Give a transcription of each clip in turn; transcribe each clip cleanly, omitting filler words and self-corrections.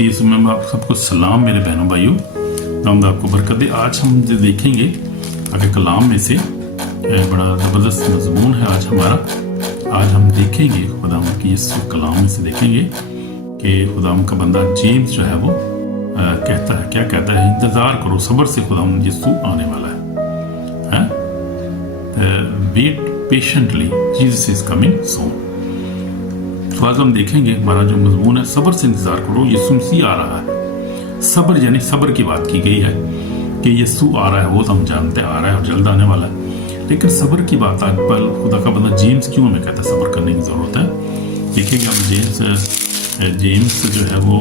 यीशु में आप सबको सलाम मेरे बहनों भाइयों, खुदा आपको बरकत दे। आज हम जो देखेंगे आगे कलाम में से बड़ा ज़बरदस्त मज़मून है आज हमारा। आज हम देखेंगे खुदा की इस कलाम में से देखेंगे कि खुदा का बंदा जेम्स जो है वो कहता है, क्या कहता है, इंतज़ार करो सब्र से, खुदा यीशु आने वाला है। Wait patiently, Jesus is coming soon. तो आज हम देखेंगे हमारा जो मजमून है, सब्र से इंतजार करो, यीशु मसीह आ रहा है। सब्र यानी सब्र की बात की गई है कि यीशु आ रहा है, वो तो हम जानते हैं आ रहा है और जल्द आने वाला है। लेकिन सब्र की बात आज पर खुदा का बंदा जेम्स क्यों हमें कहता है सब्र करने की ज़रूरत है। देखेंगे हम जेम्स जो है वो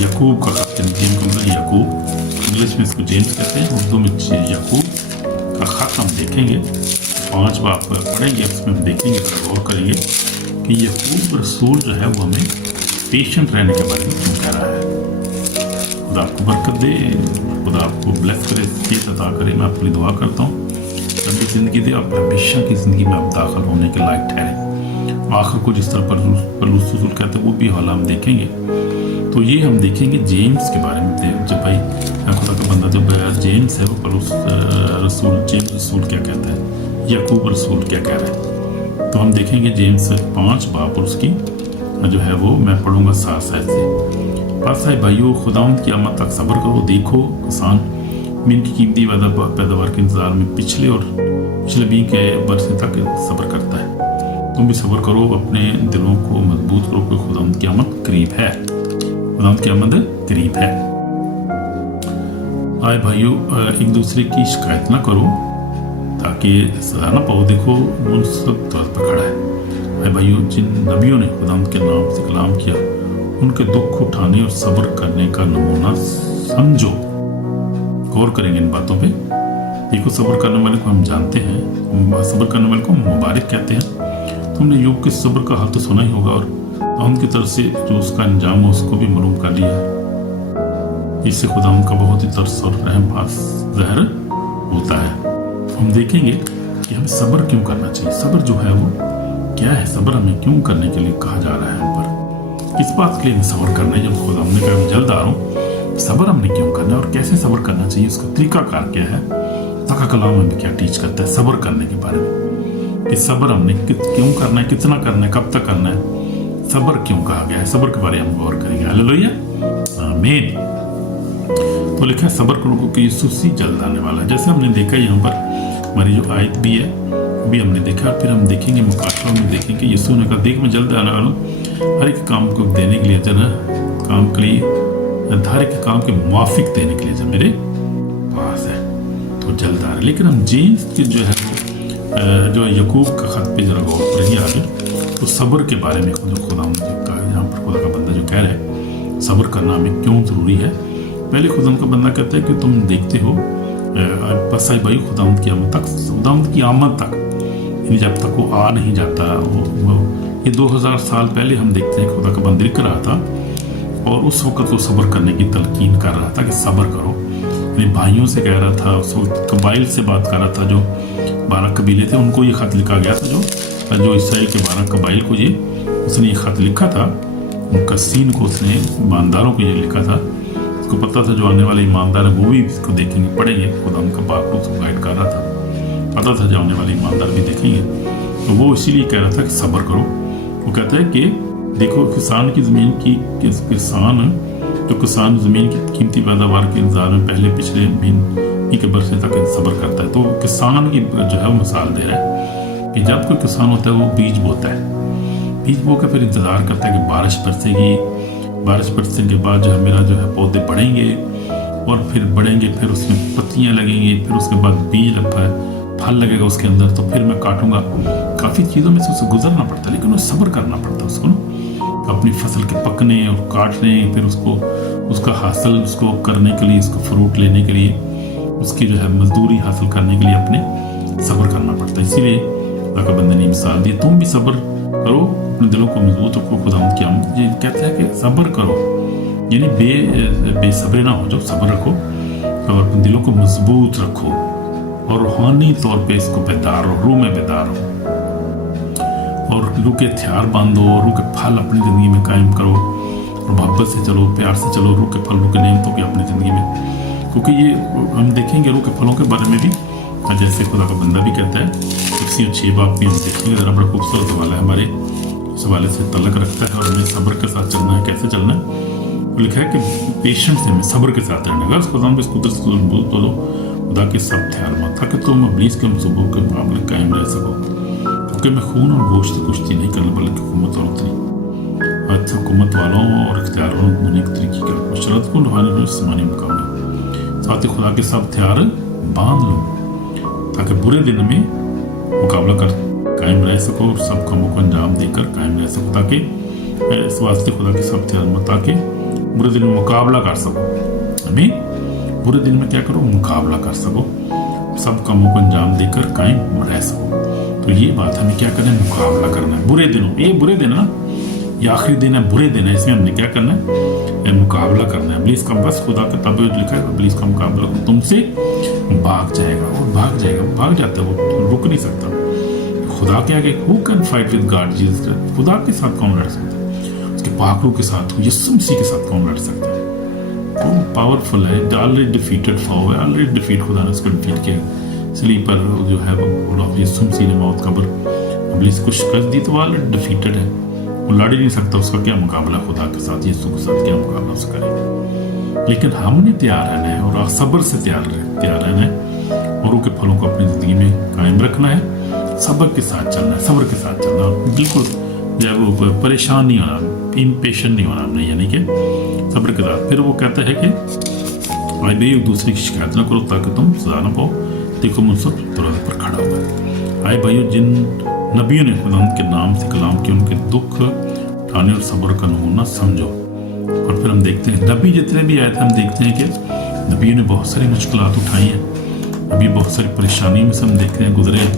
यकूब का खत, जेम्स का मतलब यकूब, इंग्लिश में इसको जेम्स कहते हैं, उर्दू में यकूब का खत हम देखेंगे। 5 बाब पढ़ेंगे, उसमें हम देखेंगे, गौर करेंगे कि यकूब रसूल जो है वो हमें पेशेंट रहने के बारे में क्यों कह रहा है। खुदा आपको बरकत दे, खुदा आपको ब्लेस करे, सेहत अता करे। मैं आपके लिए दुआ करता हूँ, लंबी ज़िंदगी दे, आप हमेशा की ज़िंदगी में आप दाखिल होने के लायक ठहरे। आखिर को जिस तरह पलूस रसूल कहते हैं वो भी हाल हम देखेंगे। तो ये हम देखेंगे जेम्स के बारे में। जब भाई खुदा का बंदा जब जेम्स है वो पलूस रसूल, जेम्स रसूल क्या कहता है, यकूब रसूल क्या कह रहा है। तो हम देखेंगे जेम्स 5 बाब और उसकी जो है वो मैं पढ़ूंगा 7 से। बस है भाइयों, खुदावंद की आमद तक सब्र करो। देखो किसान मीन की कीमती पैदावार के इंतजार में पिछले बीन के बरसे तक सब्र करता है। तुम भी सब्र करो, अपने दिलों को मजबूत करो, क्योंकि खुदावंद की आमद करीब है। खुदावंद की आमद करीब है। आए भाइयों, एक दूसरे की शिकायत ना करो ताकि सजा ना पाओ। देखो मुनसब तौर पर खड़ा है। आए भाइयों, जिन नबियों ने खुदावंद के नाम से कलाम किया, उनके दुख उठाने और सब्र करने का नमूना समझो। गौर करेंगे इन बातों पे। देखो सब्र करने वाले को हम जानते हैं, सब्र करने वाले को मुबारक कहते हैं। तुमने यूब के सब्र का हाल तो सुना ही होगा, और खुदावंद की तरफ से जो उसका अंजाम है उसको भी मालूम कर लिया है। इससे खुदावंद का बहुत ही तरस और रहम ज़ाहिर होता है। हम देखेंगे कि हमें सब्र क्यों करना चाहिए। सब्र जो है वो क्या है, सब्र हमें क्यों करने के लिए कहा जा रहा है हम पर, किस बात के लिए हमें सब्र करना है। जब खुदा हमने कहा जल्द आ रहा हूँ, सब्र हमने क्यों करना है और कैसे सब्र करना चाहिए, उसका तरीकाकार क्या है। तका कलाम हमें क्या टीच करता है सब्र करने के बारे में, कि सब्र हमने क्यों करना है, कितना करना है, कब तक करना है, सब्र क्यों कहा गया है। सब्र के बारे में हम गौर करेंगे। हालेलुया, आमीन। तो लिखा है सब्र करो क्योंकि यीशु मसीह जल्द आने वाला है। जैसे हमने देखा यहाँ पर हमारी जो आयत भी है भी हमने देखा, फिर हम देखेंगे मुकाशवा में देखेंगे यीशु ने कहा देख मैं जल्द आने वाला हूँ, हर एक काम को देने के लिए काम के लिए, हर एक काम के मुआफिक देने के लिए जो मेरे पास है, तो जल्द आ रहा है। लेकिन हम जेम्स की जो है जो यकूब का खत पे जरा गौर करेंगे आगे, तो सब्र के बारे में खुदा ने कहा। यहाँ पर खुदा का बंदा जो कह रहा है सब्र करना हमें क्यों ज़रूरी है। पहले खुदा का बंदा कहता है कि तुम देखते हो बस आई भाई खुदावंद की आमद तक जब तक वो आ नहीं जाता, ये 2000 साल पहले हम देखते हैं खुदा का बंदा लिख रहा था, और उस वक्त वो सब्र करने की तलकीन कर रहा था कि सब्र करो। यानी भाइयों से कह रहा था, उस वक्त कबाइल से बात कर रहा था, जो 12 कबीले थे उनको ये खत लिखा गया था। जो इसराइल के 12 कबाइल को उसने ये खत लिखा था, उनका सीन को उसने ईमानदारों को ये लिखा था। उसको पता था जो आने वाले ईमानदार है वो भी इसको देखेंगे, पढ़ेंगे। खुदा उनका बाप उसको गाइड कर रहा था, पता था जो आने वाले ईमानदार भी देखेंगे। तो वो इसीलिए कह रहा था कि सब्र करो। वो कहता है कि देखो किसान की ज़मीन की किसान ज़मीन की कीमती पैदावार के इंतजार में पहले पिछले महीने के बरसे तक सब्र करता है। तो किसान की जो है वो मिसाल दे रहा है कि जब कोई किसान होता है वो बीज बोता है, बीज बो कर फिर इंतज़ार करता है कि बारिश बरसेगी, बारिश बरसने के बाद जो है मेरा जो है पौधे बढ़ेंगे और फिर बढ़ेंगे, फिर उसमें पत्तियाँ लगेंगी, फिर उसके बाद बीज फल लगेगा उसके अंदर, तो फिर मैं काटूंगा। काफ़ी चीज़ों में से उसे गुजरना पड़ता है, लेकिन उसे सब्र करना पड़ता है उसको अपनी फसल के पकने और काटने, फिर उसका हासिल उसको करने के लिए, उसको फ्रूट लेने के लिए, उसकी जो है मजदूरी हासिल करने के लिए अपने सब्र करना पड़ता है। इसीलिए खुदा का बंदे ने मिसाल दी, तुम भी सब्र करो, अपने दिलों को मजबूत रखो। खुदावंद की आमद ये कहता है कि सब्र करो, यानी बेसब्रे ना हो जाओ, सब्र रखो और अपने दिलों को मजबूत रखो और रूहानी तौर पे इसको बेदार हो, रूह में बेदार हो, और रूह के हथियार बांधो, रूह के फल अपनी ज़िंदगी में कायम करो, और मोहब्बत से चलो, प्यार से चलो, रूह के फल, रूह के नेमतों की अपनी ज़िंदगी में, क्योंकि ये हम देखेंगे रूह के फलों के बारे में भी, जैसे खुदा का बंदा भी कहता है, इसी 6 बाब में हम देखेंगे, ज़रा बड़ा खूबसूरत हवाला है, हमारे इस हवाले से तल्लक रखता है, और हमें सब्र के साथ चलना है। कैसे चलना है? तो लिखा है कि पेशेंस से हमें सब्र के साथ रहना है। खुदा को इस कुदरत से बोल तो लो, खुदा के सब हथियार मत, ताकि तुम इब्लीस के मंसूबों के मुकाबले कायम रह सको, क्योंकि मैं खून और गोश्त से कुश्ती नहीं करने, बल्कि हुकूमत और उतरी अच्छा हुकूमत वालों और इख्तियारों ने एक तरीके का मशरत को निभाने में जिस्मानी मुकाबला, साथ ही खुदा के सब हथियार बांध लो, ताकि बुरे दिन में मुकाबला कर कायम रह सको और सब कामों को अंजाम देकर कायम रह सको, ताकि इस वास्ते खुदा के सब हथियार मत, ताकि बुरे दिन में मुकाबला कर सको। अभी बुरे दिन में क्या करो? मुकाबला कर सको, सब कामों को अंजाम देकर कायम रह सको। तो ये बात हमें क्या करना है? मुकाबला करना है बुरे दिनों। ये बुरे दिन है ना, ये आखिरी दिन है, बुरे दिन है, इसमें हमने क्या करना है? मुकाबला करना है। इब्लीस का बस खुदा का तब लिखा है, इब्लीस का मुकाबला तुमसे भाग जाएगा, और भाग जाएगा, भाग जाता है, वो रुक नहीं सकता। खुदा के आगे who can fight with God Jesus Christ? खुदा के साथ कौन लड़ सकता है? उसके पाकरू के साथ, यीशु मसीह के साथ कौन लड़ सकता है? वो पावरफुल है, ऑलरेडी डिफीटेड फॉ है, ऑलरेडी डिफीट, खुदा ने उसको डिफीट किया। इसलिए पर जो है वो यीशु मसीह ने मौत कब्र इब्लीस को शिकस्त दी, तो वो ऑलरेडी डिफीटेड है, वो लड़ ही नहीं सकता। उसका क्या मुकाबला खुदा के साथ, यीशु के साथ क्या मुकाबला उसका करेगा? लेकिन हमने तैयार रहना है, और सब्र से तैयार रहना है, और उनके फलों को अपनी ज़िंदगी में कायम रखना है, सब्र के साथ चलना है, सब्र के साथ चलना, बिल्कुल जो वो परेशान नहीं होना, इम्पेशेंट नहीं होना हमने, यानी कि सब्र के साथ। फिर वो कहता है कि भाई भाई एक दूसरे की शिकायत ना करो, ताकि तुम सजा ना पाओ, देखो मुझसे दरवाजे पर खड़ा हुआ। आए भाइयों, जिन नबियों ने खुदा के नाम से कलाम किया, उनके दुख उठाने और सब्र का नमूना समझो। और फिर हम देखते हैं नबी जितने भी आए थे, हम देखते हैं कि नबियों ने बहुत सारी मुश्किलात उठाई हैं, नबी बहुत सारी परेशानी में से हम देखते हैं गुजरे हैं,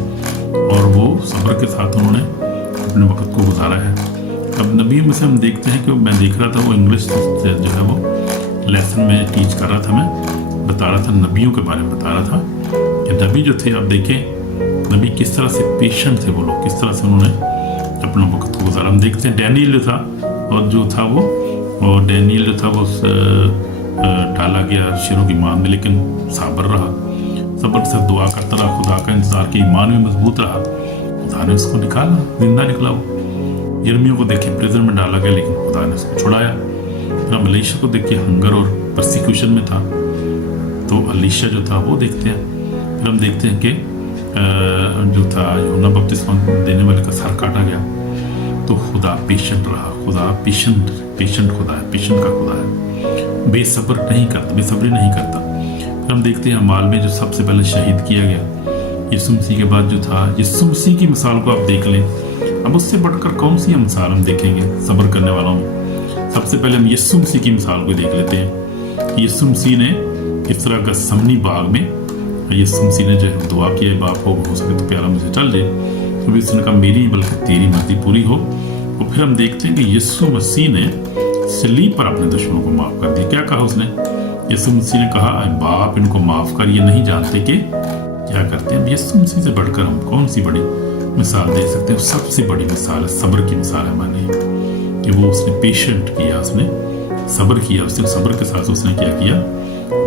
और वो सब्र के साथ उन्होंने अपने वक्त को गुजारा है। अब नबियों में से हम देखते हैं कि मैं देख रहा था, वो इंग्लिश जो है वो लेसन में टीच कर रहा था, मैं बता रहा था, नबियों के बारे में बता रहा था कि नबी जो थे, अब देखें नबी किस तरह से पेशेंट थे, वो लोग किस तरह से उन्होंने अपना वक्त को गुजारा। हम देखते हैं डैनियल जो था, और जो था वो, और डैनियल जो था वो डाला गया शेरों की मान में, लेकिन साबर रहा, सब्र से दुआ करता रहा, खुदा का इंतजार के ईमान में मजबूत रहा, खुदा ने उसको निकाला, जिंदा निकला। वो यिर्मयाह को देखिए प्रिजन में डाला गया, लेकिन खुदा ने उसको छुड़ाया। फिर हम एलीशा को देखिए हंगर और परसिक्यूशन में था, तो एलीशा जो था वो देखते हैं। फिर हम देखते हैं कि जो था यूहन्ना बपतिस्मा देने वाले का सर काटा गया, तो खुदा पेशेंट रहा, खुदा पेशेंट खुदा है, पेशेंट का खुदा है, बेसब्र नहीं करता, बेसब्री नहीं करता। फिर हम देखते हैं अमाल में जो सबसे पहले शहीद किया गया यीशु मसीह के बाद जो था, यीशु मसीह की मिसाल को आप देख लें। अब उससे बढ़कर कौन सी मिसाल हम देखेंगे सब्र करने वालों में? सबसे पहले हम यीशु मसीह की मिसाल को देख लेते हैं। यीशु मसीह ने किस तरह गसमनी बाग में यीशु मसीह ने जो दुआ किया, बाप हो सके तो प्यारा मुझे चल जाए, तो उसने कहा मेरी बल्कि तेरी मर्जी पूरी हो। और फिर हम देखते हैं कि यीशु मसीह ने सलीब पर अपने दुश्मनों को माफ़ कर दिया। क्या कहा उसने? यीशु मसीह ने कहा बाप इनको माफ़ कर, ये नहीं जानते कि क्या करते हैं। यीशु मसीह से बढ़कर हम कौन सी बड़ी मिसाल दे सकते हैं? सबसे बड़ी मिसाल है, सब्र की मिसाल है हमारे, कि वो उसने पेशेंट किया, उसने सब्र किया, उसने सब्र के साथ उसने क्या किया?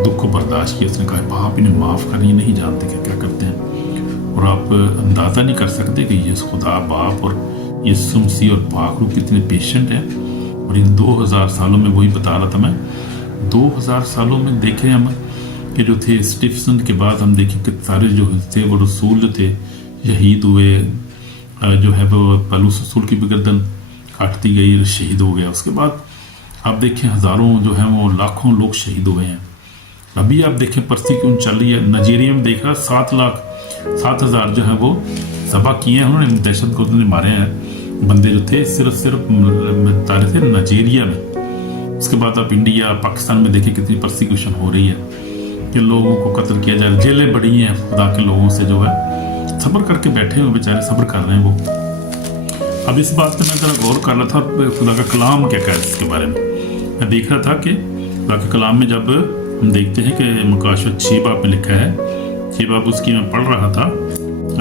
दुख को बर्दाश्त किया। उसने कहा बाप इन्हें माफ़ कर, ये नहीं जानते कि क्या करते हैं। और आप अंदाज़ा नहीं कर सकते कि ये खुदा बाप और यीशु मसीह और पाक रूह कितने पेशेंट हैं। और इन 2000 सालों में, वही बता रहा था मैं, 2000 सालों में देखें हम कि जो थे स्टीफन के बाद हम देखें कि सारे जो थे वो रसूल जो थे शहीद हुए, जो है वो पौलुस रसूल की भी गर्दन काट दी गई, शहीद हो गया। उसके बाद आप देखें हज़ारों जो हैं वो लाखों लोग शहीद हुए हैं। अभी आप देखें परसिक्यूशन चल रही है, नाइजीरिया में देख रहा 7,00,000 जो है वो ज़बह किए हैं उन्होंने, दहशतगर्द ने मारे हैं बंदे जो थे, सिर्फ तारे थे नाइजीरिया में। उसके बाद आप इंडिया पाकिस्तान में देखें कितनी परसिक्यूशन हो रही है कि लोगों को कत्ल किया जा रहा है, जेलें बड़ी हैं खुदा के लोगों से जो है सब्र करके बैठे हुए बेचारे सब्र कर रहे हैं वो। अब इस बात पर मैं ज़रा गौर कर रहा था खुदा का कलाम क्या कह रहा है इसके बारे में। मैं देख रहा था कि खुदा के कलाम में जब हम देखते हैं कि मुकाशवत 6 बाब में लिखा है, 6 बाब उसकी मैं पढ़ रहा था,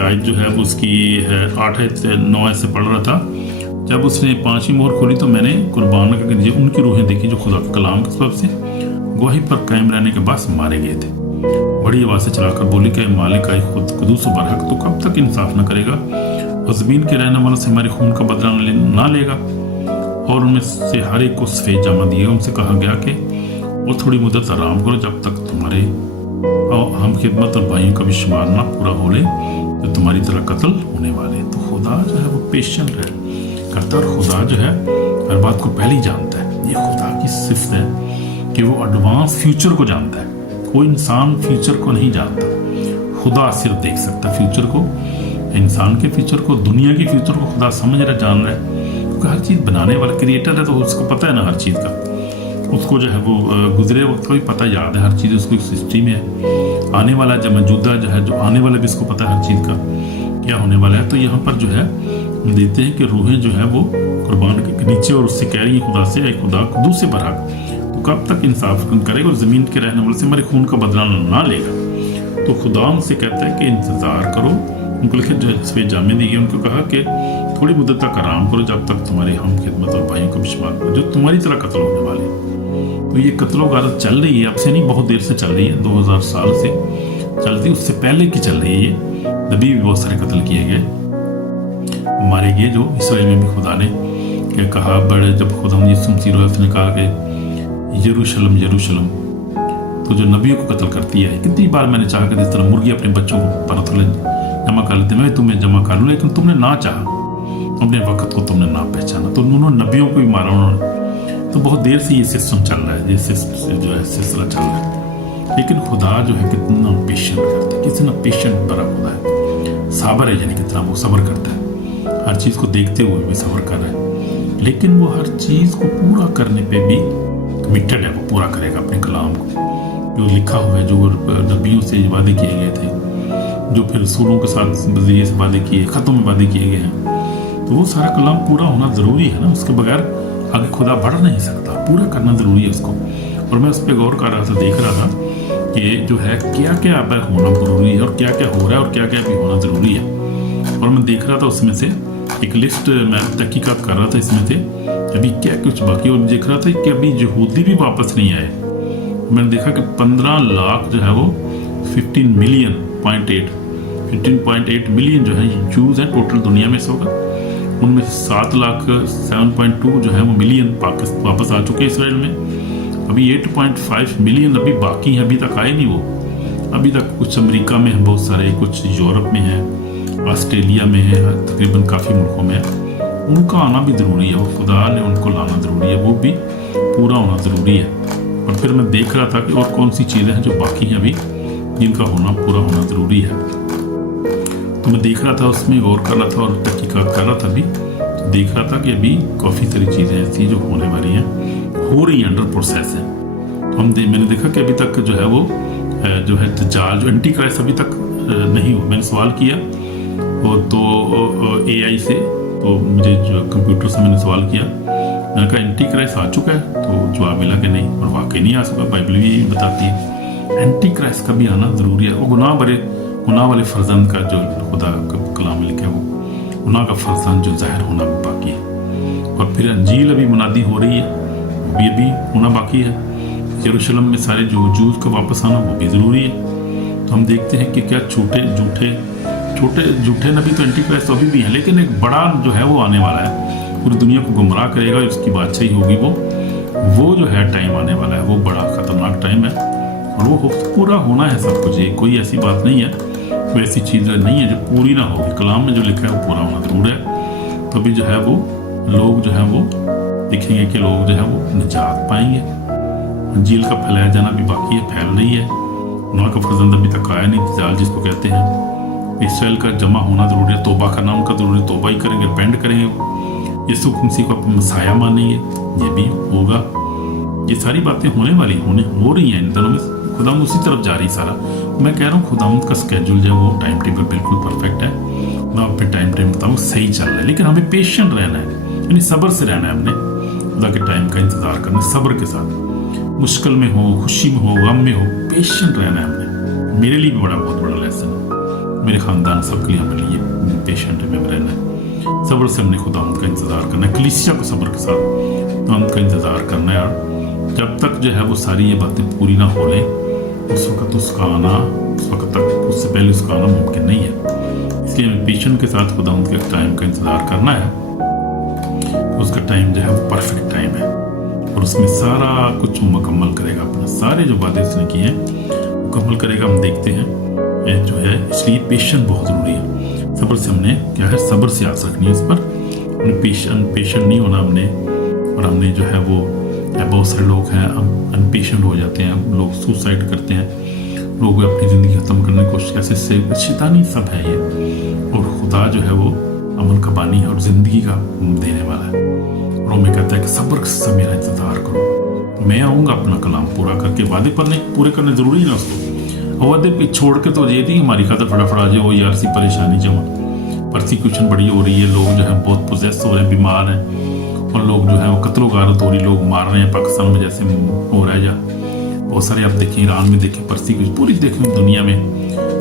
आज जो है वो उसकी है 8 से 9 से पढ़ रहा था। जब उसने 5वीं मोहर खोली तो मैंने कुर्बान करके दिए उनकी रूहें देखी जो खुदा के कलाम के सबब से गवाही पर कायम रहने के बाद मारे गए थे। बड़ी आवाज से चलाकर बोली कि मालिक आई खुद कुदूस बरहक, तो कब तक इंसाफ न करेगा और जमीन के रहने वालों से हमारे खून का बदला ना लेगा। और उनमें से हर एक को सफेद जामा दिए। उनसे कहा गया कि वो थोड़ी मुद्दत आराम करो जब तक तुम्हारे हम खिदमत और भाइयों का भी शुमार ना पूरा हो ले जो तुम्हारी तरह कत्ल होने वाले। तो खुदा जो है वो पेशेंट करता है और खुदा जो है हर बात को पहले ही जानता है। ये खुदा की सिफ्त है कि वो एडवांस फ्यूचर को जानता है। कोई इंसान फ्यूचर को नहीं जानता, खुदा सिर्फ देख सकता है फ्यूचर को, इंसान के फ्यूचर को, दुनिया के फ्यूचर को खुदा समझ रहा, जान रहा है, क्योंकि हर चीज़ बनाने वाला क्रिएटर है तो उसको पता है ना हर चीज़ का। उसको जो है वो गुजरे वक्त का भी पता याद है, हर चीज़ उसको हिस्ट्री में है। आने वाला जब मौजूदा जो है, जो आने वाला भी उसको पता है हर चीज़ का क्या होने वाला है। तो यहाँ पर जो है हम देखते हैं कि रूहें जो है वो कुर्बान के नीचे और उससे कह रही है खुदा से, खुदा खुद से बरहक, तो कब तक इंसाफ करेगा और ज़मीन के रहने वाले से हमारे खून का बदला ना लेगा। तो खुदा उनसे कहता है कि इंतज़ार करो। उनको लिखे जो सफेद जामे दी गई, उनको कहा कि थोड़ी मुद्दत तक आराम करो जब तक तुम्हारे हम खिदमत और भाइयों को विश्वास करो जो तुम्हारी तरह कत्ल होने वाले। तो ये कत्लो गारत चल रही है, अब से नहीं, बहुत देर से चल रही है, 2000 साल से चल रही, उससे पहले की चल रही है। नबी भी बहुत सारे कत्ल किए गए, मारे गए, जो इसराइल में भी खुदा ने क्या कहा, बड़े जब खुदा यीशु मसीह ने कहा कि यरूशलेम यरूशलेम, तो जो नबियों को कत्ल करती है। कितनी बार मैंने चाहा कि जिस तरह मुर्गी अपने बच्चों को पर थले जमा कर लेते, मैं तुम्हें जमा कर लूँ, लेकिन तुमने ना चाहा, अपने वक्त को तुमने ना पहचाना, तो उन्होंने नबियों को भी मारा उन्होंने। तो बहुत देर से ये सिस्टम चल रहा है, ये जो है सिलसिला चल रहा है। लेकिन खुदा जो है कितना पेशेंट करता है, कितना पेशेंट बड़ा खुदा है, साबर है, यानी कितना वो सब्र करता है, हर चीज़ को देखते हुए भी सब्र कर रहा है। लेकिन वो हर चीज़ को पूरा करने पे भी कमिटेड है, वो पूरा करेगा अपने कलाम को, जो लिखा हुआ है, जो नबियों से वादे किए गए थे, जो फिर रसूलों के साथ नज़रिए से वादे किए, ख़तों में वादे किए गए हैं। तो वो सारा कलाम पूरा होना ज़रूरी है ना, उसके बगैर आगे खुदा बढ़ नहीं सकता, पूरा करना ज़रूरी है उसको। और मैं उस पर गौर कर रहा था, देख रहा था कि जो है क्या क्या अब होना ज़रूरी है और क्या क्या हो रहा है और क्या क्या भी होना ज़रूरी है। और मैं देख रहा था उसमें से एक लिस्ट मैं तहकीकात कर रहा था इसमें से अभी क्या कुछ बाकी, और देख रहा था कि अभी यहूदी भी वापस नहीं आए। मैंने देखा कि 15 लाख जो है वो 15.8 मिलियन जो है जूज हैं टोटल दुनिया में से होगा, उनमें 7 लाख 7.2 जो है वो मिलियन पाकिस्तान वापस आ चुके हैं इसराइल में। अभी 8.5 मिलियन अभी बाकी हैं, अभी तक आए नहीं वो। अभी तक कुछ अमेरिका में हैं बहुत सारे, कुछ यूरोप में हैं, ऑस्ट्रेलिया में है, तकरीबन काफ़ी मुल्कों में है। उनका आना भी ज़रूरी है, वो खुदा ने उनको लाना ज़रूरी है, वो भी पूरा होना ज़रूरी है। और फिर मैं देख रहा था कि और कौन सी चीज़ें हैं जो बाकी हैं अभी, जिनका होना पूरा होना ज़रूरी है। तो मैं देख रहा था, उसमें गौर कर रहा था और तहकीकात कर रहा था अभी, तो देख रहा था कि अभी काफ़ी सारी चीज़ें ऐसी जो होने वाली हैं, हो रही हैं, अंडर प्रोसेस है। तो मैंने देखा कि अभी तक जो है वो जो है दज्जाल, जो एंटी क्राइस्ट अभी तक नहीं हुआ। मैंने सवाल किया और तो AI से, तो मुझे जो कंप्यूटर से मैंने सवाल किया, मैंने कहा एंटी क्राइस्ट आ चुका है, तो जवाब मिला कि नहीं, और वाकई नहीं आ चुका। बाइबल भी यही बताती है एंटी क्राइस्ट का भी आना ज़रूरी है। वो गुनाह वाले फर्जंद का जो खुदा का कलाम में लिखा है, वो गुनाह का फर्जंद जो ज़ाहिर होना बाकी है। और फिर अंजील अभी मुनादी हो रही है, वो भी होना बाकी है। यरूशलेम में सारे जो जूस का वापस आना वो भी ज़रूरी है। तो हम देखते हैं कि क्या छोटे झूठे नबी तो एंटी क्राइस्ट अभी भी हैं, लेकिन एक बड़ा जो है वो आने वाला है, पूरी दुनिया को गुमराह करेगा, उसकी बादशाही होगी। वो जो है टाइम आने वाला है, वो बड़ा ख़तरनाक टाइम है, और वो पूरा होना है सब कुछ। ये कोई ऐसी बात नहीं है, कोई ऐसी चीज़ नहीं है जो पूरी ना होगी। कलाम में जो लिखा है वो पूरा होना ज़रूर है। तो अभी जो है वो लोग जो है वो दिखेंगे कि लोग जो है वो निजात पाएंगे। अंजील का फैलाया जाना भी बाकी है, फैल रही है। गुनाह का फर्जंद अभी तक आया नहीं, दज्जाल जिसको कहते हैं। इसराइल का जमा होना ज़रूरी है, तौबा करना उनका ज़रूरी है, तौबा ही करेंगे, रिपेंट करेंगे, यीशु मसीह को अपना मसाया मानेंगे, ये भी होगा। ये सारी बातें होने वाली हो रही हैं इन दिनों में। खुदा उसी तरफ जा रही सारा। मैं कह रहा हूँ खुदा का स्केड्यूल जो है वो टाइम टेबल बिल्कुल परफेक्ट है। मैं अपने टाइम टेबल बताऊँ सही चल रहा है, लेकिन हमें पेशेंट रहना है, यानी सब्र से रहना है। हमने खुदा के टाइम का इंतज़ार करना है सब्र के साथ। मुश्किल में हो, खुशी में हो, गम में हो, पेशेंट रहना है हमने। मेरे लिए भी बहुत बड़ा लेसन है, मेरे ख़ानदान सबके लिए हमारे लिए पेशेंट में रहना है। सब्र से हमने खुदा उनका इंतज़ार करना है, कलीसिया को सब्र के साथ उनका इंतज़ार करना है। और जब तक जो है वो सारी ये बातें पूरी ना हो लें, उस वक्त उसका आना, उस वक्त तक उससे पहले उसका आना मुमकिन नहीं है। इसलिए हमें पेशेंस के साथ खुदा उनके टाइम का इंतज़ार करना है। उसका टाइम जो है वो परफेक्ट टाइम है और उसमें सारा कुछ मुकम्मल करेगा, अपना सारे जो वादे उसने किए हैं मुकम्मल करेगा। हम देखते हैं ये जो है, इसलिए पेशेंस बहुत ज़रूरी है। सब्र से हमने क्या है, सब्र से आस रखनी है इस पर, हमने पेशेंट नहीं होना हमने। और हमने जो है वो बहुत सारे लोग हैं अनपेशेंट हो जाते हैं, लोग सुसाइड करते हैं, लोग अपनी ज़िंदगी ख़त्म करने की कोशिश करते हैं। शैतानी सब है ये, और खुदा जो है वो अमन का बानी है और ज़िंदगी का देने वाला है। और वो मैं कहता है कि सब्र से मेरा इंतज़ार करो, मैं आऊँगा अपना कलाम पूरा करके। वादे पर नहीं पूरे करने ज़रूरी है ना उसको, वादे पे छोड़ के तो ये थी हमारी खातर फटाफट आ जाए वो यार सी परेशानी जमा, परसिक्यूशन बड़ी हो रही है, लोग जो है बहुत पोजेस हो रहे हैं, बीमार हैं, और लोग जो है वो कत्लो गारत हो रही, लोग मार रहे हैं पाकिस्तान में जैसे हो रहा है। या बहुत सारे आप देखें, ईरान में देखें परसिक्यूशन, पूरी देखें दुनिया में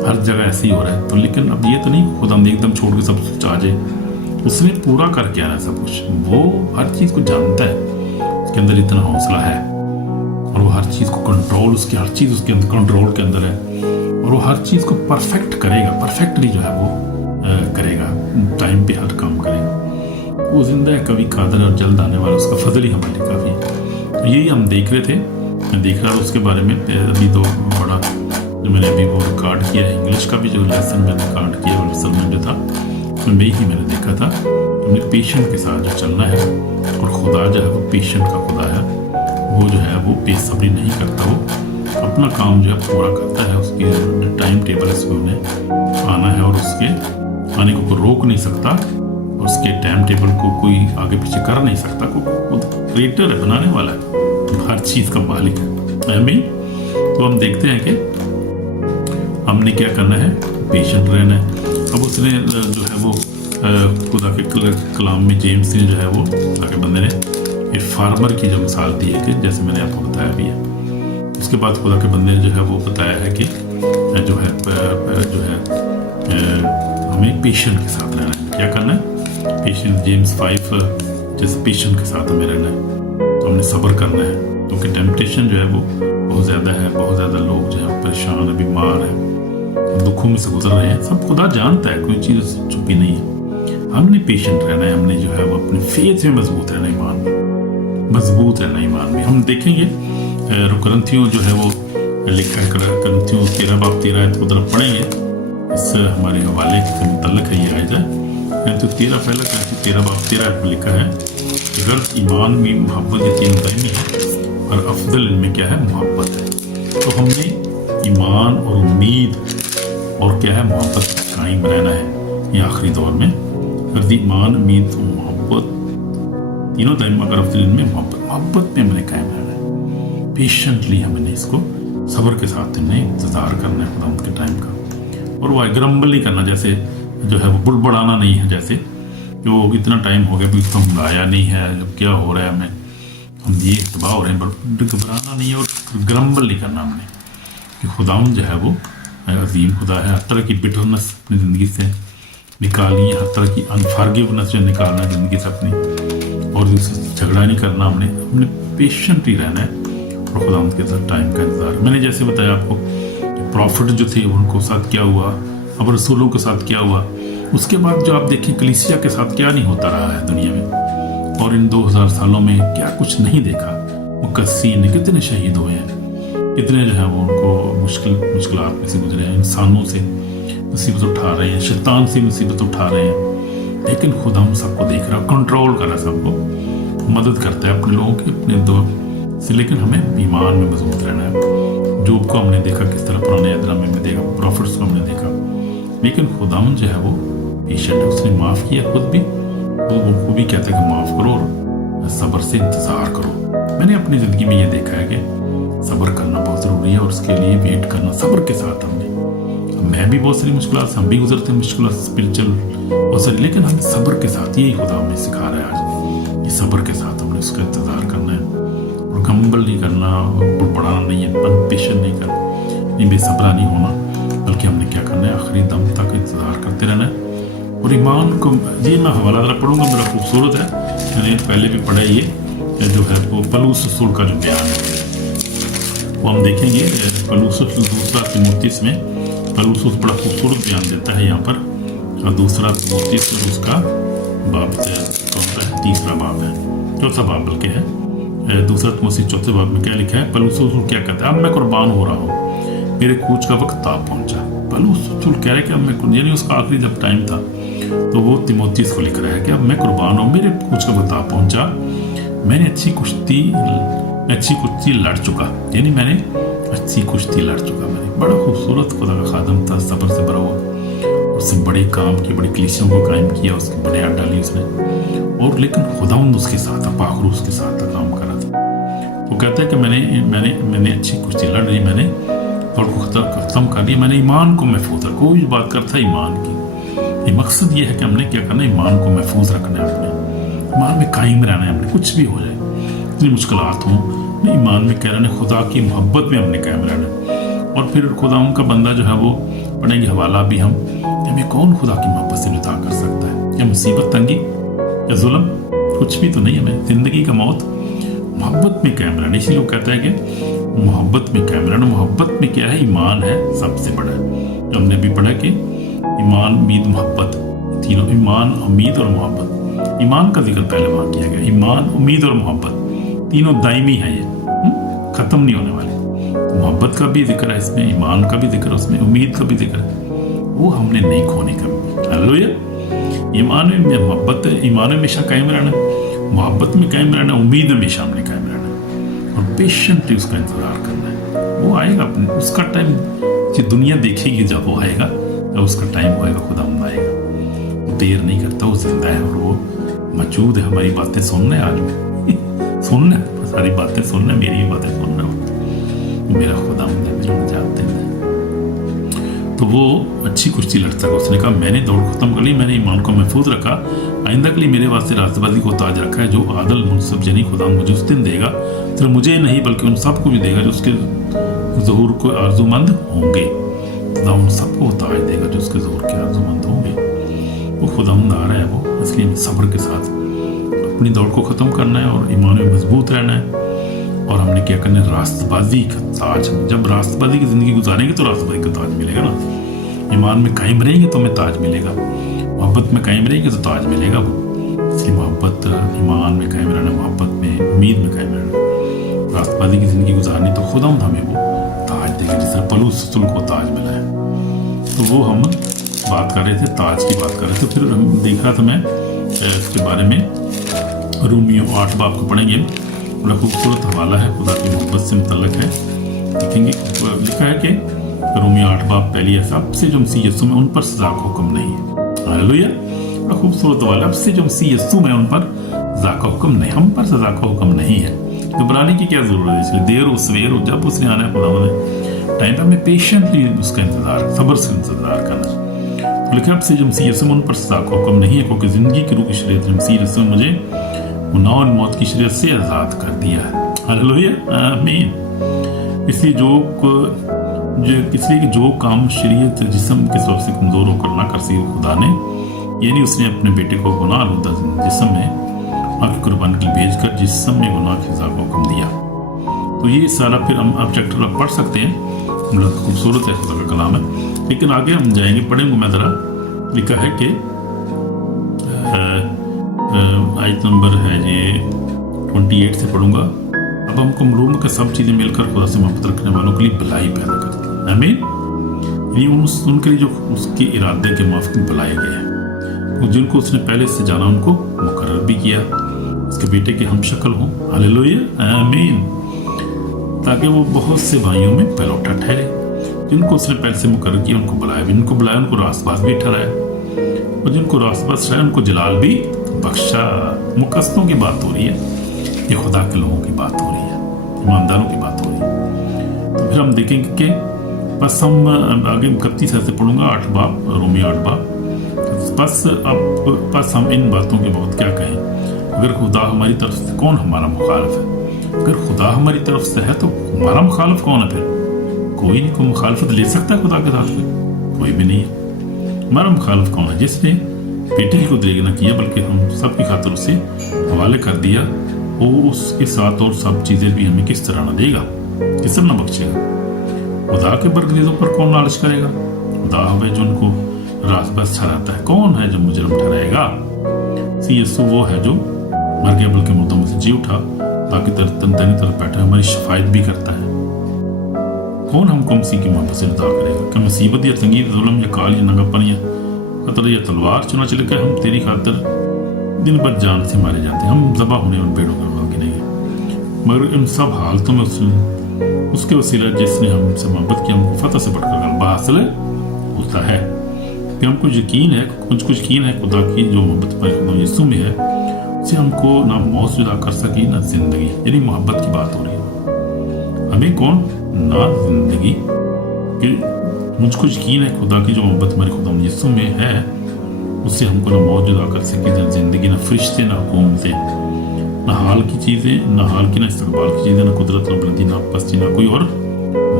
हर जगह ऐसे ही हो रहा है। तो लेकिन अब ये तो नहीं खुदा हम एकदम छोड़ के सब कुछ आ जाए, उसने पूरा करके आना है सब कुछ। वो हर चीज़ को जानता है, उसके अंदर इतना हौसला है, और वो हर चीज़ को कंट्रोल, उसकी हर चीज़ उसके अंदर कंट्रोल के अंदर है, और वो हर चीज़ को परफेक्ट करेगा, परफेक्टली जो है वो करेगा, टाइम पे हर काम करेगा। वो जिंदा है, कभी कादर और जल्द आने वाला, उसका फजल ही हमारे लिए काफ़ी है। तो यही हम देख रहे थे, मैं देख रहा था उसके बारे में। अभी तो बड़ा जो मैंने अभी वो रिकॉर्ड किया है, इंग्लिश का भी जो लेसन मैंने रिकॉर्ड किया और सरमन जो था उसमें ही मैंने देखा था। हमने पेशेंट के साथ जो चलना है, और खुदा जो है वो पेशेंट का खुदा है, वो जो है वो बेसब्री नहीं करता, वो अपना काम जो है पूरा करता है। उसकी टाइम टेबल है, उसको उन्हें आना है और उसके आने को कोई रोक नहीं सकता, उसके टाइम टेबल को कोई आगे पीछे कर नहीं सकता। वो क्रिएटर है, बनाने वाला है, हर चीज़ का मालिक है हमें। तो हम देखते हैं कि हमने क्या करना है, पेशेंट रहना है। अब उसने जो है वो खुदा के कलाम में जेम्स ने जो है वो खुदा के बंदे ने एक फार्मर की जो मिसाल दी है कि जैसे मैंने आपको बताया भी है। उसके बाद खुदा के बंदे ने जो है वो बताया है कि जो है हमें पेशेंट के साथ रहना है। क्या करना है, पेशेंट, जेम्स 5 जैसे पेशेंट के साथ हमें रहना है। तो हमने सब्र करना है, क्योंकि टेम्पटेशन जो है वो बहुत ज़्यादा है, बहुत ज़्यादा लोग जो है परेशान है, बीमार है, दुखों में से गुजर रहे हैं। सब खुदा जानता है, कोई चीज़ छुपी नहीं है। हमने पेशेंट रहना है, हमने जो है वो अपने फेथ में मजबूत रहना, ईमान में मजबूत रहना, ईमान में। हम देखेंगे करंथियों जो है वो लिखा है, करंथियों 13 बाब 13 को तरफ पढ़ेंगे, इस हमारे हवाले के मुतल्लिक है ये आयत है। तो 13 पहला करंथियों 13 बाब 13 में लिखा है कि अगर ईमान में मोहब्बत ये तीन दायमी है, और अफजल इनमें क्या है, मोहब्बत है। तो हमने ईमान और उम्मीद और क्या है, मोहब्बत कायम रहना है ये आखिरी दौर में। अगर ईमान, उम्मीद और मोहब्बत तीनों दायम, अगर अफजल इनमें मोहब्बत में हमने कायम रहना है। पेशेंटली हमने इसको सब्र के साथ हमने इंतज़ार करना है खुदा उनके टाइम का, और वो ग्रम्बल नहीं करना, जैसे जो है वो बुड़बड़ाना नहीं है, जैसे जो इतना टाइम हो गया भी उसको हम लाया नहीं है, जब क्या हो रहा है हमें, हम ये तबाह हो रहे हैं, बट घबराना नहीं है और ग्रम्बल नहीं करना हमने, कि खुदाउन जो है वो अजीम खुदा है। हर तरह की बिटरनेस अपनी ज़िंदगी से निकालनी है, हर तरह की अनफॉरगिवनेस जो निकालना है ज़िंदगी से अपनी, और दूसरे से झगड़ा नहीं करना, हमने पेशेंट ही रहना है और खुदा उनके साथ टाइम का इंतज़ार। मैंने जैसे बताया आपको कि प्रॉफिट जो थे उनको साथ क्या हुआ, अब रसूलों के साथ क्या हुआ, उसके बाद जो आप देखें कलीसिया के साथ क्या नहीं होता रहा है दुनिया में, और इन 2000 सालों में क्या कुछ नहीं देखा। मुकस्सीन कितने शहीद हुए हैं, कितने जो है वो उनको मुश्किलात में से गुजरे हैं, इंसानों से मुसीबत उठा रहे हैं, शैतान से मुसीबत उठा रहे हैं, लेकिन खुदा हम सबको देख रहा है, कंट्रोल कर रहा है, सबको मदद करता है अपने लोगों की, अपने दो से। लेकिन हमें ईमान में मजबूत रहना है। जोब को हमने देखा किस तरह पुराने अदरा में देखा, प्रॉफिट्स को हमने देखा, लेकिन खुदावन जो है वो पेशेंट है, उसने माफ़ किया खुद भी, वो भी कहता है कि माफ़ करो और सब्र से इंतज़ार करो। मैंने अपनी ज़िंदगी में ये देखा है कि सब्र करना बहुत ज़रूरी है, और उसके लिए वेट करना सब्र के साथ। मैं भी बहुत सारी मुश्किलात, हम भी गुजरते हैं मुश्किलात स्पिरिचुअल बहुत सारी, लेकिन हमें सब्र के साथ, यही खुदा हमें सिखा रहा है आज, ये सब्र के साथ हमने उसका इंतज़ार करना है, और गम्बल नहीं करना, बुड़बड़ाना नहीं है, पेशेंट नहीं करना, नहीं बेसब्रा नहीं होना, बल्कि हमने क्या करना है, आखिरी दम तक इंतज़ार करते रहना है। और ईमान को, जी मैं हवाला ज़रा पढ़ूंगा, बड़ा खूबसूरत है, मैंने पहले भी पढ़ा है। ये जो है वो पलूस रसूल का जो बयान है वो हम देखेंगे। पलूस दूसरा तिमोथीस में पलूस बड़ा खूबसूरत बयान देता है यहाँ पर, और दूसरा तिमोथीस उसका बाब चौथा है, तीसरा बाब है, चौथा बाब बल्कि है। दूसरा तिमोथीस चौथे बाब में क्या लिखा है? पलूस क्या कहता है? अब मैं कुर्बान हो रहा हूँ, मेरे कूच का वक्त आ पहुंचा। पलूस कह रहे कि अब मैं, यानी उसका आखिरी जब टाइम था तो वो तिमोथीस को लिख रहा है कि अब मैं कुर्बान हूँ, मेरे कूच का वक्त आ पहुंचा, मैंने अच्छी कुश्ती लड़ चुका, यानी मैंने अच्छी कुश्ती लड़ चुका। मैंने बड़ा खूबसूरत खुदा का खादम था, सब्र से भरा हुआ, उससे बड़े काम किए, बड़ी कलीसियों को कायम किया, उसकी बुनियाद डाली उसने, और लेकिन खुदावंद उसके साथ था, पाखरू उसके साथ था, काम कर रहा था। वो कहता है कि मैंने अच्छी कुश्ती लड़ रही, मैंने दौड़ को खत्म कर दिया, मैंने ईमान को महफूज रखा। कोई बात करता है ईमान की, ये मकसद ये है कि हमने क्या करना है, ईमान को महफूज रखना है, अपने ईमान में कायम रहना है, हमने कुछ भी हो जाए, इतनी मुश्किलात हों, ईमान में कह रहे हैं, खुदा की मोहब्बत में हमने कायम रहना है। और फिर खुदा उनका बंदा जो है वो पढ़ेंगे हवाला भी हम, हमें कौन खुदा की मोहब्बत से जुदा कर सकता है? क्या मुसीबत, तंगी या जुल्म? कुछ भी तो नहीं, हमें जिंदगी का मौत, मोहब्बत में कायम रहना। इसीलिए वो कहता है कि मोहब्बत में कायम रहना। मोहब्बत में क्या है? ईमान है सबसे बड़ा। जो हमने अभी पढ़ा कि ईमान, उम्मीद, मोहब्बत, तीनों, ईमान, उम्मीद और मोहब्बत। ईमान का जिक्र पहले वहां किया गया, ईमान, उम्मीद और मोहब्बत तीनों दायमी है, ये खत्म नहीं होने वाले। तो मोहब्बत का भी जिक्र है इसमें, ईमान का भी जिक्र है उसमें, उम्मीद का भी जिक्र है, वो हमने नहीं खोने का। हालेलुया। ईमान में मोहब्बत, ईमान में हमेशा कायम रहना, मोहब्बत में कायम रहना, उम्मीद में हमेशा हमने कायम रहना, और पेशेंटली उसका इंतजार करना है। वो आएगा अपने, उसका टाइम, ये दुनिया देखेगी जब वो आएगा, जब उसका टाइम होएगा, खुदा आएगा, वो देर नहीं करता, वो जिंदा है और वो मौजूद है। हमारी बातें सुनना है, आज में सुनना, सारी बातें सुनना, मेरी भी बातें सुनना, मेरा खुदा मुझे मेरा नजात देना है। तो वो अच्छी कुश्ती लड़ता है। उसने कहा मैंने दौड़ खत्म कर ली, मैंने ईमान को महफूज रखा, आइंदा के लिए मेरे वास्ते रास्तबाजी को ताज रखा है, जो आदल मुनसब यानी खुदा मुझे उस दिन देगा, सिर्फ मुझे नहीं बल्कि उन सबको भी देगा जो उसके ज़हूर को आरजूमंद होंगे। खुदा उन सबको ताज देगा जो उसके ज़हूर के आरजूमंद होंगे। वो खुदावंद आ रहा है, वो इसलिए सब्र के साथ अपनी दौड़ को ख़त्म करना है और ईमान में मजबूत रहना है। और हमने क्या करना है? रास्तबाजी का ताज। जब रास्तबाजी की ज़िंदगी गुजारेंगे तो रास्तबाजी का ताज मिलेगा ना। ईमान में कायम रहेंगे तो हमें ताज मिलेगा, मोहब्बत में कायम रहेंगे तो ताज मिलेगा वो। इसलिए मोहब्बत, ईमान में कायम रहना, मोहब्बत में, उम्मीद में कायम रहना, रास्तबाजी की ज़िंदगी गुजारनी, तो खुदा हमें वो ताज देगा, जिस तरह पलूस रसूल को ताज मिला है। तो वो हम बात कर रहे थे, ताज की बात कर रहे थे। फिर हम देख रहा था मैं इसके बारे में, रोमियो 8 बाब को पढ़ेंगे, बड़ा खूबसूरत हवाला है, खुदा की मोहब्बत से मुतल्लक है। देखेंगे लिखा है कि रोमियो 8 बाब पहली है, सबसे जो मसीह यीशु में उन पर सजा का हुक्म नहीं है। हालेलुया। बड़ा खूबसूरत हवाला, सबसे जो मसीह यीशु में उन पर सजा का हुक्म नहीं, हम पर सजा का हुक्म नहीं है। घबराने की क्या जरूरत है? इसलिए देर हो सवेर हो, जब उसने आना है खुदा ने टाइम पर हमें पेशेंटली उसका इंतजार, सब्र से इंतजार करना। तो लिखा आपसे जो मसीह यीशु में उन पर सजा का हुक्म नहीं है, क्योंकि जिंदगी की रूह की शरीयत मसीह यीशु ने मुझे गुनाह और मौत की शरीयत से आज़ाद कर दिया है। हालेलुया, आमीन। इसलिए जो काम शरीयत जिस्म के सबब से कमज़ोर होकर ना कर सकी, खुदा ने, यानी उसने अपने बेटे को गुनाह आलूदा जिस्म में आग की कुर्बानी के लिए भेजकर जिस्म में गुनाह की सज़ा को हुक्म दिया। तो ये सारा फिर हम अब चैप्टर आप पढ़ सकते हैं, मतलब खूबसूरत है, खुदा का कलाम है। लेकिन आगे हम जाएंगे, पढ़ेंगे। मैं ज़रा लिखा है कि आयत नंबर है ये 28 से पढ़ूंगा। अब हमको मालूम है सब चीज़ें मिलकर खुदा से मोहब्बत रखने वालों के लिए भलाई पैदा करती है। आमीन। ये उनके लिए जो उसके इरादे के मुआफिक बुलाए गए हैं, जिनको उसने पहले से जाना उनको मुकर्रर भी किया, उसके बेटे के हम शक्ल हों। हालेलुया, आमीन। ताकि वो बहुत से भाइयों में पहलौठा ठहरे। जिनको उसने पहले से मुकर्रर किया उनको बुलाया भी, उनको बुलाया उनको रास्तबाज भी ठहराया, और जिनको रास्तबाज ठहराया उनको जलाल भी बख्शा। मुकस्सतों की बात हो रही है, ये खुदा के लोगों की बात हो रही है, ईमानदारों की बात हो रही है। तो फिर हम देखेंगे कि बस हम आगे 31 से पढ़ूंगा 8 बाब, रोमियो 8 बाब। बस हम इन बातों के बहुत क्या कहें? अगर खुदा हमारी तरफ से, कौन हमारा मुखालिफ है? अगर खुदा हमारी तरफ से है तो हमारा मुखालिफ कौन है? फिर कोई नहीं। कोई मुखालफत ले सकता है खुदा के साथ? कोई भी नहीं है। हमारा मुखालिफ कौन है? जिसने बेटे ही को देख न किया बल्कि हम सब की खातिर उसे हवाले कर दिया, वो उसके साथ और सब चीज़ें भी हमें किस तरह न देगा, किस तरह न बख्शेगा। खुदा के बरगदीदों पर कौन लालच करेगा? खुदा हमें जो उनको रात बस ठहराता है, कौन है जो मुजरम ठहराएगा? यीशु वो है जो मर गया बल्कि मुर्दों में से जी उठा, ताकि तनी तरफ बैठा हमारी शफायत भी करता है। कौन हमको मसीह की मोहब्बत से रिदा करेगा? कि मुसीबत या तंगी, जुल्म या काल या नंगापन या खतरा या तलवार चुना चले के हम तेरी खातिर दिन भर जान से मारे जाते हैं, हम ज़बा होने और बेड़ों कर गिनेंगे। मगर इन सब हालतों में उसके वसीला जिसने हमसे मोहब्बत की, हमको फतह से बढ़कर गलबा हासिल होता है। कि हमको यकीन है, कुछ यकीन है खुदा की जो मोहब्बत पर यीशु में है, उसे हमको ना मौत जुदा कर सकी ना जिंदगी। यानी मोहब्बत की बात हो रही है, हमें कौन ना जिंदगी। कि मुझको यकीन है खुदा की जो मोहब्बत हमारे खुदा यीशु में है, उससे हमको ना मौत जुदा कर सकी ना जिंदगी, ना फरिश्ते ना हुकूमतें, ना हाल की चीज़ें, ना हाल की ना इस्तकबाल की चीज़ें, ना कुदरत ना बुलंदी ना पस्ती, ना कोई और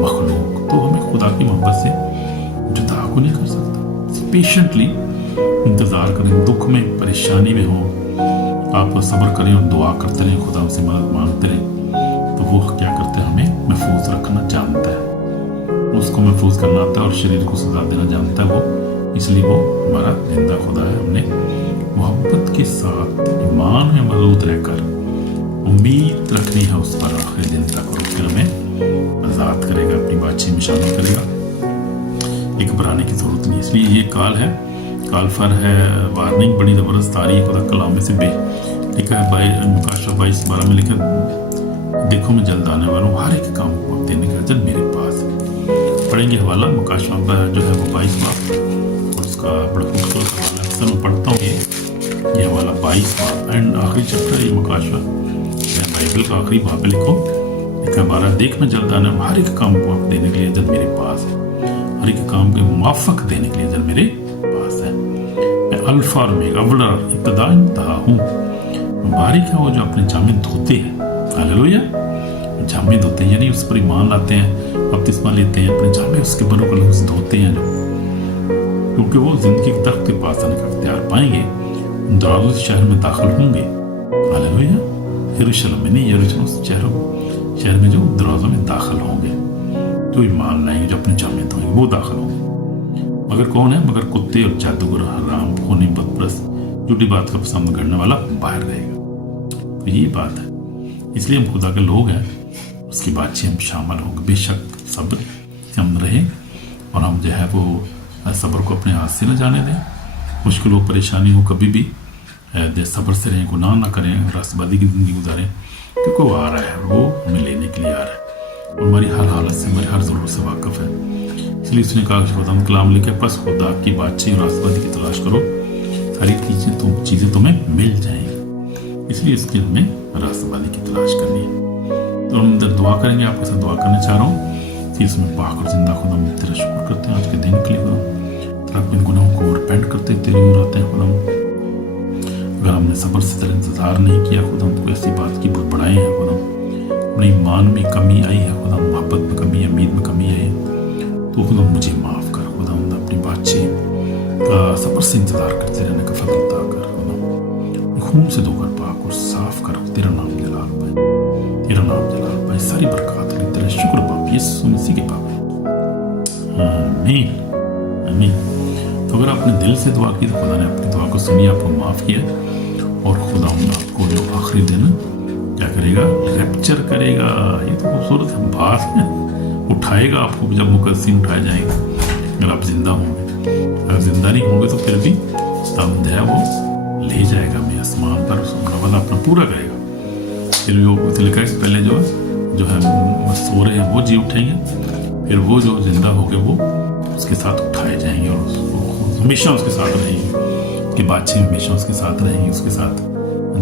मखलूक। तो हमें खुदा की मोहब्बत से जुदा को नहीं कर सकता। पेशेंटली इंतज़ार करें, दुख में परेशानी में हो आप सब्र करें और दुआ करते रहें, खुदा से मदद मांगते रहें, तो वो क्या करते हैं, हमें महफूज रखना जानता है, उसको महफूज करना आता है और शरीर को सजा देना जानता है वो, इसलिए वो हमारा जिंदा खुदा है। हमने मोहब्बत के साथ ईमान में मजबूत रहकर उम्मीद रखनी है उस पर आखिरी दिन तक, और फिर हमें आज़ाद करेगा, अपनी बातचीत में शामिल करेगा। ये घबराने की जरूरत नहीं। इसलिए ये काल है, काल फर है, वार्निंग बड़ी ज़बरदस्त आ रही है खुदा कलाम में से लिखा है मुकाशा 22:12 में लिखा, देखो मैं जल्द आने वाला हूँ, हर एक काम को देने का अजर मेरे पास है। पढ़ेंगे हवाला मुकाशा जो है वो 22 बाब, और उसका बड़ा खूबसूरत हवाला है। अक्सर मैं पढ़ता हूँ ये हवाला 22 बाब एंड आखिरी चैप्टर ये मुकाशा बाइबल का आखिरी बाब लिखो, लिखा 12, देख मैं जल्द आने हर एक काम को देने के लिए अजर मेरे पास है, हर एक काम के मुआफ़क देने के लिए अजर मेरे पास है। मैं अल्फा और ओमेगा, अव्वल इब्तिदा इंतहा हूँ। मुबारक है वो जो अपने जामे धोते हैं, हालेलुया, जामे धोते हैं, यानी उस पर ईमान लाते हैं, बपतिस्मा लेते हैं, अपने जामे उसके बरों को लफ्ज़ धोते हैं, जो क्योंकि वो ज़िंदगी के दरख्त के पास आने का इख्तियार पाएंगे, दराज़ों से शहर में दाखिल होंगे, हालेलुया, यरूशलेम में नहीं, यरूशलेम शहर में जो दराज़ों में दाखिल होंगे, जो ईमान लाएंगे, जो अपने जामे धोएंगे, वो दाखिल होंगे। मगर कौन है? मगर कुत्ते और जादूगर, हराम खोनी, बदप्रस्त, झूठी बात का पसंद करने वाला बाहर रहेगा। तो ये बात है, इसलिए हम खुदा के लोग हैं, उसकी बातचीत हम शामिल होंगे। बेशक सब्र से हम रहें और हम जो है वो सब्र को अपने हाथ से न जाने दें। मुश्किल हो, परेशानी हो, कभी भी सब्र से रहें, गुनाह ना करें, रास्तबाजी की ज़िंदगी गुजारें, क्योंकि वो आ रहा है, वो हमें लेने के लिए आ रहा है और हमारी हर हालत से, हमारी हर ज़रूरत से वाकिफ़ है। इसलिए उसने कहा कि खुदा कलाम लिखे, बस खुदा की बातचीत और रास्तबाजी की तलाश करो, सारी चीज़ें तुम्हें मिल जाएंगी। इसलिए इसके हमें रास्तबाजी की तलाश करनी है। तो हम इधर दुआ करेंगे, आपके साथ दुआ करना चाह रहा हूँ। इसमें पाक और जिंदा खुदा हम तेरा शुक्र करते हैं आज के दिन के लिए खुदा, तेरा अपने गुनाहों को रिपेंट करते तेरे ओर आते हैं खुदा। अगर हमने सब्र से तेरा इंतजार नहीं किया खुदा, हमको ऐसी बात की बहुत बढ़ाई है खुदा, अपने ईमान में कमी आई है खुदा, मोहब्बत में कमी है, उम्मीद में कमी आई है, तो खुदा मुझे माफ़ कर खुदा, अपनी बातचीत का सब्र से इंतजार करते रहने का फजल अता कर खुदा, खून से धोकर पाक और साफ कर, तेरा नाम जलाल पाए, तेरा नाम जलाल पाए, सारी बरकत तेरा शुक्र बाप यीशु मसीह के पाप। आमीन आमीन। तो अगर आपने दिल से दुआ की तो खुदा ने अपनी दुआ को सुनी, आपको माफ़ किया, और खुदा आपको जो आखिरी दिन क्या करेगा, रैप्चर करेगा। ये तो खूबसूरत बात है, उठाएगा आपको जब मुकद्दसीन उठाए जाएंगे। अगर आप जिंदा होंगे, अगर जिंदा नहीं होंगे तो फिर भी तब है वो ले जाएगा हमें आसमान पर, उसका वादा अपना पूरा करेगा। फिर वो लिखा है पहले जो है सो रहे हैं वो जी उठेंगे, फिर वो जो जिंदा हो गए वो उसके साथ उठाए जाएंगे और उसको हमेशा उसके साथ रहेंगे, कि बातचीत हमेशा उसके साथ रहेंगी, उसके साथ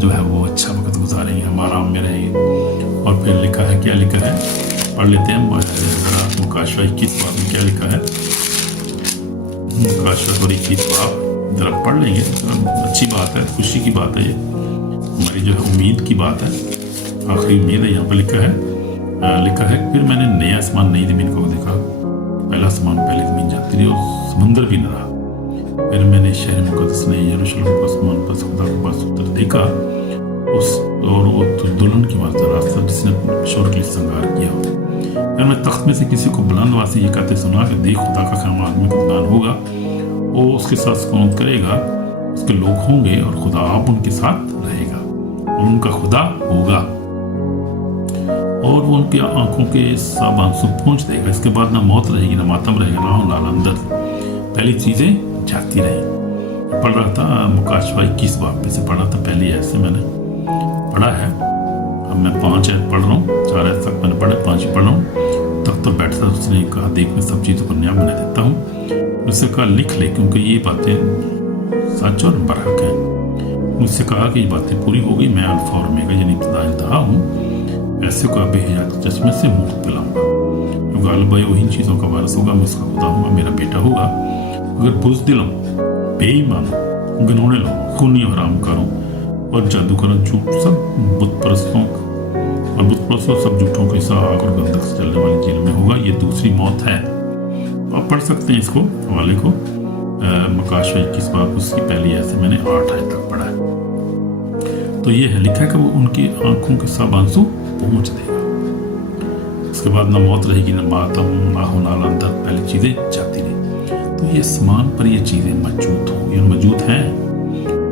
जो है वो अच्छा वक्त गुजारेंगे, हम आराम में रहेंगे। और फिर लिखा है, क्या लिखा है, पढ़ लेते हैं जरा मुकाशा 21 बाब में क्या लिखा है, मुकाशा 21 बाब जरा पढ़ लेंगे। अच्छी बात है, खुशी की बात है, ये हमारी जो है उम्मीद की बात है, आखिरी उम्मीद है। यहाँ पर लिखा है फिर मैंने नया आसमान नई ज़मीन को देखा, पहला आसमान पहली ज़मीन जाती रही और समुंदर भी न रहा, फिर मैंने शहर मुक़द्दस ने यरूशलेम को आसमान पर खुदा के पास उतर देखा, उस और वो दुल्हन की माता रास्ता जिसने शोर के लिए श्रृंगार किया हो। फिर मैं तख्त में से किसी को बुलंद आवाज़ से ये कहते सुना कि देख, खुदा का ख़ैमा आदमी का दान होगा, वो उसके साथ सुकूनत करेगा, उसके लोग होंगे और खुदा आप उनके साथ रहेगा और उनका खुदा होगा और वो उनकी आंखों के सब आंसू पहुँच देगा। इसके बाद ना मौत रहेगी, ना मातम रहेगा, ना लाल अंदर पहली चीज़ें जाती रही। पढ़ रहा था मुकाशवा 21 बाब से पढ़ा था, पहली ऐसे मैंने पढ़ा है। अब मैं 5 ऐत पढ़ रहा हूँ, 4 ऐत तक मैंने पढ़े, 5 ही पढ़ रहा हूँ। तब तो बैठता उसने कहा, देख मैं सब चीज़ों को नया बना देता हूँ। उससे कहा लिख ले, क्योंकि ये बातें सच और बरहक हैं। मुझसे कहा कि ये बातें पूरी हो गई, मैं अल्फा और ओमेगा यानी इब्तिदा इंतहा हूँ। ऐसे को बेहयात चश्मे से मुफ्त पिलाऊंगा, क्योंकि अलबा वही चीज़ों का वारिस होगा, मैं उसका खुदा हूँ, मेरा बेटा होगा। अगर बुज़दिलों, बेईमानों, घिनौने लोगों, खूनी और हरामकारों और जादूगरों, झूठ सब बुत परस्तों सब झूठों के साथ आग और गंधक से चलने वाली जेल में होगा। ये दूसरी मौत है। आप पढ़ सकते हैं इसको, हवाले को मुकाशवा 21 बाब उसकी पहली ऐसे मैंने 8 आयत तक पढ़ा है। तो ये है लिखा है कि वो उनकी आंखों के सब आंसू पहुँच देगा। उसके बाद ना मौत रहेगी, ना मातम, ना हो ना अंदर, पहली चीज़ें जाती नहीं। तो ये आसमान पर ये चीज़ें मौजूद हैं।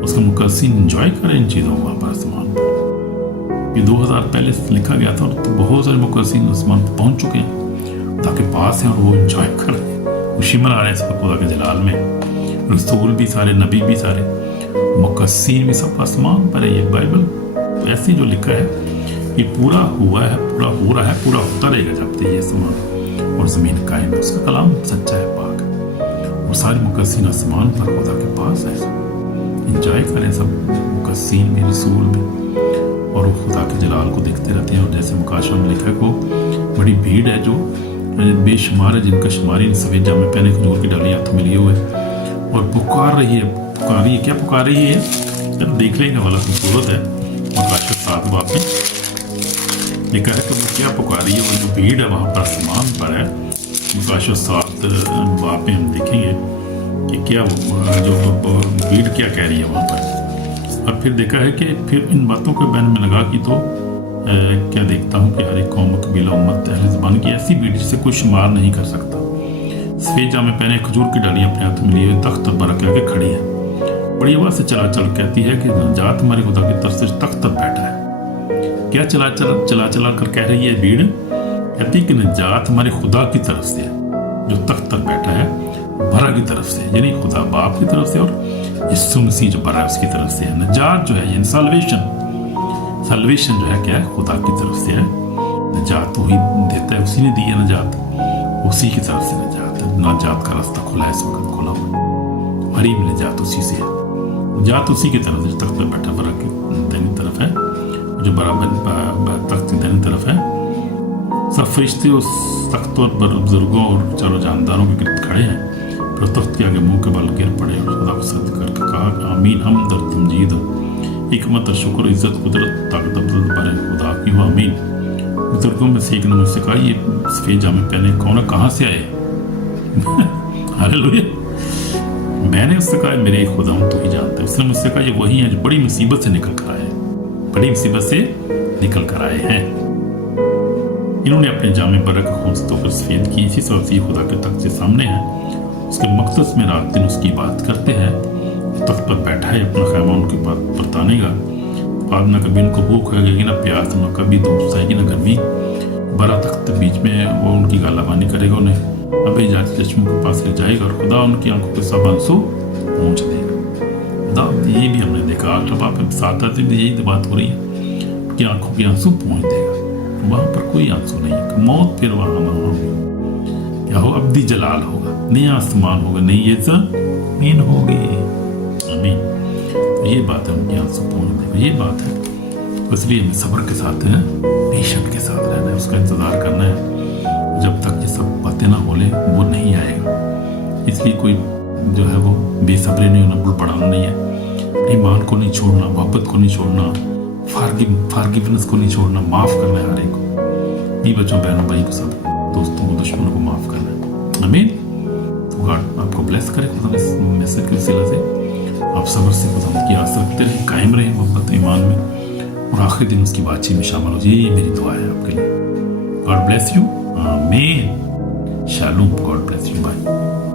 उसका मुकद्दसीन एंजॉय करें इन चीज़ों को वहाँ पर आसमान पर। ये 2000 पहले लिखा गया था और तो बहुत सारे मुकद्दसीन आसमान पर पहुँच चुके हैं, ताकि पास हैं और वो एंजॉय कर रहे हैं, खुशी मना रहे हैं इस खुदा के जलाल में। रसूल भी सारे, नबी भी सारे, मुकद्दसीन भी सब आसमान पर है। ये बाइबल ऐसी जो लिखा है ये पूरा हुआ है, पूरा हो रहा है, पूरा होता रहेगा जब तक ये आसमान और ज़मीन कायम है। उसका कलाम सच्चा है, पाक है और सारे मुकद्दसीन आसमान पर खुदा के पास है। एंजॉय करें सब मुकद्दसीन भी, रसूल भी, और वो खुदा के जलाल को देखते रहते हैं। और जैसे मुकाशवा में लिखा है को बड़ी भीड़ है जो बेशुमार है, जिनका शुमारी इन सफ़ेद जामे पहने खजूर की डाली हाथों में लिए हुए और पुकार रही है। क्या पुकार रही है? जब देख लेंगे वाला खूबसूरत है। मुकाशवा 7 बाब में लिखा है कि वो क्या पुकार रही है, वो जो भीड़ है वहाँ पर आसमान पर है। मुकाशवा 7 बाब में हम देखेंगे कि क्या जो भीड़ क्या कह रही है वहाँ पर। और फिर देखा है कि फिर इन बातों के बैन में लगा कि तो क्या देखता हूँ कि हर एक कौम, कबीला, उम्मत, अहले ज़बान की ऐसी भीड़ जिसे कोई शुमार नहीं कर सकता। सफ़ेद जामे पहने खजूर की डालियाँ अपने हाथ में लिए हुए तख्त पर रख के खड़ी है। बड़ी आवाज़ से चला चल कहती है कि नजात हमारे खुदा की तरफ से तख्त पर बैठा है। क्या चला चला कर कह रही है भीड़? कहती है कि नजात हमारे खुदा की तरफ से है, जो तख्त पर बैठा है, बरा की तरफ से, यानी खुदा बाप की तरफ से, और यीशु मसीह जो बरा है उसकी तरफ से है। नजात जो है यानी सल्वेशन जो है क्या है? खुदा की तरफ से है। नजात वही देता है, उसी ने दी है नजात, उसी की तरफ से नजात है। नजात का रास्ता खुला है, इस वक्त खुला हुआ है। हमारी भी नजात उसी से है। नजात उसी की तरफ से, तख्त पर बैठा बरा की दाहिनी तरफ है, जो बराबर तख्त की दाहिनी तरफ है। सब फरिश्ते उस तख्त पर बुजुर्गों और चारों जानदारों के गिरद खड़े हैं। फिर तख्त के आगे मुंह के बल गिर पड़े और खुदा को सजदा करके कहा, आमीन, हमद और तमजीद, हिकमत और शुक्र, इज्जत, कुदरत, ताकत बारे खुदा की हो, आमीन। बुजुर्गों में से एक ने मुझसे कहा, ये सफ़ेद जामे पहने कौन है, कहाँ से आए? हालेलुया। मैंने उससे कहा, मेरे खुदा हूँ, तो ही जानता है। उसने मुझसे कहा, ये वही है जो बड़ी मुसीबत से निकल कर आए हैं, बड़ी मुसीबत से निकल कर आए हैं। इन्होंने अपने जामे बरक खून से धोकर सफ़ेद की। इसी सबसे खुदा के तख्त के सामने है, उसके मक़दस में रात दिन उसकी बात करते हैं। तख्त पर बैठा है, अपना खैमा उनके पास बरतानेगा। बाद न कभी उनको भूख लगेगी, ना प्यास, न कभी धूप आएगी, न गर्मी। बड़ा तख्त बीच में वो उनकी गालाबानी करेगा, उन्हें अबे जाति चश्मों के पास ले जाएगा और खुदा उनकी आंखों के सब आंसू पहुँच देगा। ये भी हमने देखा, 8 बाब 7 से भी यही बात हो रही है कि आंखों के आंसू पहुँच देगा। वहाँ पर कोई आंसू नहीं है, मौत फिर वहाँ ना होगी। क्या हो? अब्दी जलाल होगा, नया आसमान होगा, नई ये ज़मीन होगी। आमीन। तो ये बात है, उनके आंसू पहुँच देगा, ये बात है। इसलिए हमें सब्र के साथ है, पेशेंट के साथ रहना है, उसका इंतज़ार करना है जब तक ये सब बातें ना बोले, वो नहीं आएगा। इसलिए कोई जो है वो बेसब्री नहीं होना, बुढ़ाना नहीं है। ईमान को नहीं छोड़ना, मोहब्बत को नहीं छोड़ना, फारगिवनेस को नहीं छोड़ना, माफ़ करना है हर एक को, भी बच्चों, बहनों, भाई को, सब दोस्तों को, दुश्मनों को माफ़ करना है। आमीन। तो गॉड आपको ब्लेस करे खुदा इस मैसेज के वसीला से। आप सब्र से खुदा की आस रखते रहें, कायम रहें मोहब्बत ईमान में, और आखिरी दिन उसकी बातचीत में शामिल हो जाइए। ये मेरी दुआ है आपके लिए। गॉड ब्लेस यू, आमीन, शालूम, गॉड ब्लेस यू, बाय।